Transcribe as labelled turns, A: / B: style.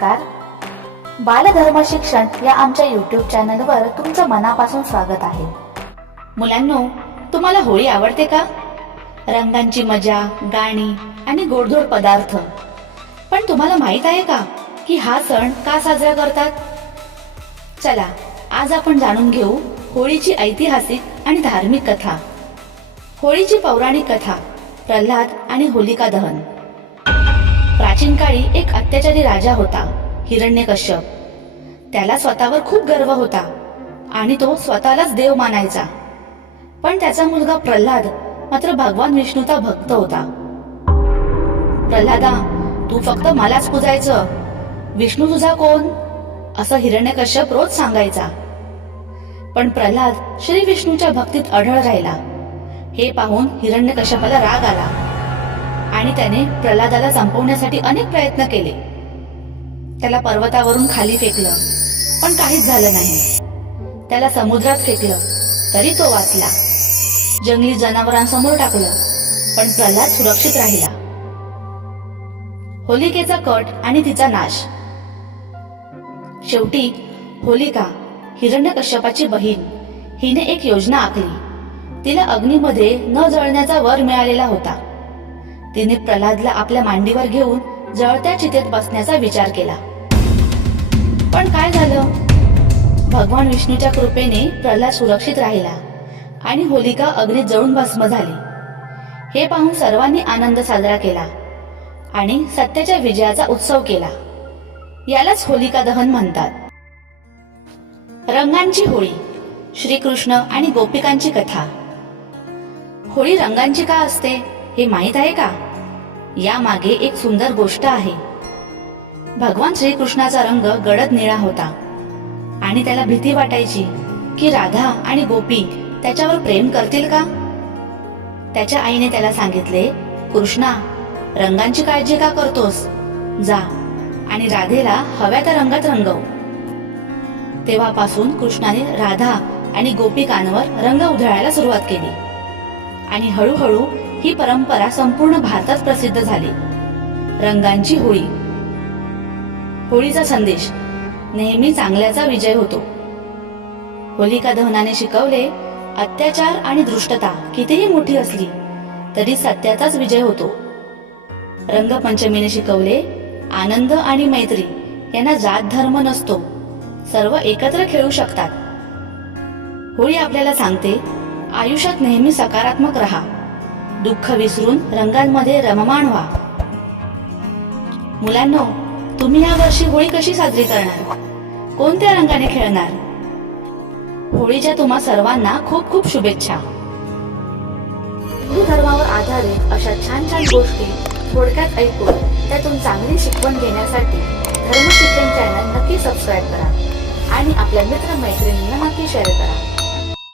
A: नमस्कार. बालधर्म शिक्षण या आमच्या यूट्यूब चॅनलवर तुमचं मनापासून स्वागत आहे. मुलांनो तुम्हाला होळी आवडते का? रंगांची मजा गाणी आणि गोडधोड पदार्थ. पण तुम्हाला माहीत आहे का की हा सण का साजरा करतात? चला आज आपण जाणून घेऊ होळीची ऐतिहासिक आणि धार्मिक कथा. होळीची पौराणिक कथा प्रल्हाद आणि होलिका दहन. प्राचीन काळी एक अत्याचारी राजा होता हिरण्यकश्यप. त्याला स्वतःवर खूप गर्व होता आणि तो स्वतःलाच देव मानायचा. पण त्याचा मुलगा प्रल्हाद मात्र भगवान विष्णूचा भक्त होता. प्रल्हादा तू फक्त मलाच पुजायचं विष्णू तुझा कोण? असं हिरण्यकश्यप रोज सांगायचा. पण प्रल्हाद श्री विष्णूच्या भक्तीत अढळ राहिला. हे पाहून हिरण्यकश्यपाला राग आला. आणि त्याने प्रल्हादाला संपवण्यासाठी अनेक प्रयत्न केले. त्याला पर्वतावरून खाली फेकलं पण काहीच झालं नाही. त्याला समुद्रात फेकलं तरी तो वाचला. जंगली जनावरांसमोर टाकलं पण प्रल्हाद सुरक्षित राहिला. होलिकेचा कट आणि तिचा नाश. शेवटी होलिका हिरण्यकश्यपाची बहीण हिने एक योजना आखली. तिला अग्नीमध्ये न जळण्याचा वर मिळालेला होता. तिने प्रल्हादला आपल्या मांडीवर घेऊन जळत्या चितेत बसण्याचा विचार केला. पण काय झालं? भगवान विष्णूच्या कृपेने प्रल्हाद सुरक्षित राहिला आणि होलिका अग्नीत जळून भस्म झाली. हे पाहून सर्वांनी आनंद साजरा केला आणि सत्याच्या विजयाचा उत्सव केला. यालाच होलिका दहन म्हणतात. रंगांची होळी श्रीकृष्ण आणि गोपिकांची कथा. होळी रंगांची का असते? हे माहीत आहे का? यामागे एक सुंदर गोष्ट आहे. भगवान श्रीकृष्णाचा रंग गडद निळा होता. आणि त्याला भीती वाटायची की राधा आणि गोपी त्याच्यावर प्रेम करतील का? त्याच्या आईने त्याला सांगितले कृष्णा रंगांची काळजी का करतोस? जा आणि राधेला हव्या त्या रंगात रंगव. तेव्हापासून कृष्णाने राधा आणि गोपिकांवर रंग उधळायला सुरुवात केली. आणि हळूहळू ही परंपरा संपूर्ण भारतात प्रसिद्ध झाली. रंगांची होळी. होळीचा संदेश. नेहमी चांगल्याचा विजय होतो. होलिका दहनाने शिकवले अत्याचार आणि दृष्टता कितीही मोठी असली तरी सत्याचाच विजय होतो. रंगपंचमीने शिकवले आनंद आणि मैत्री यांना जात धर्म नसतो. सर्व एकत्र खेळू शकतात. होळी आपल्याला सांगते आयुष्यात नेहमी सकारात्मक राहा. दुःख विसरून रंगांमध्ये रममाण व्हा. मुलांनो तुम्ही या वर्षी होळी कशी साजरी करणार? कोणत्या रंगाने खेळणार? होळीच्या तुम्हा सर्वांना खूप खूप शुभेच्छा. हिंदू धर्मावर आधारित अशा छान छान गोष्टी थोडक्यात ऐकून त्यातून चांगली शिकवण घेण्यासाठी धर्म शिक्षण चॅनल नक्की सबस्क्राईब करा आणि आपल्या मित्रमैत्रिणींना नक्की शेअर करा.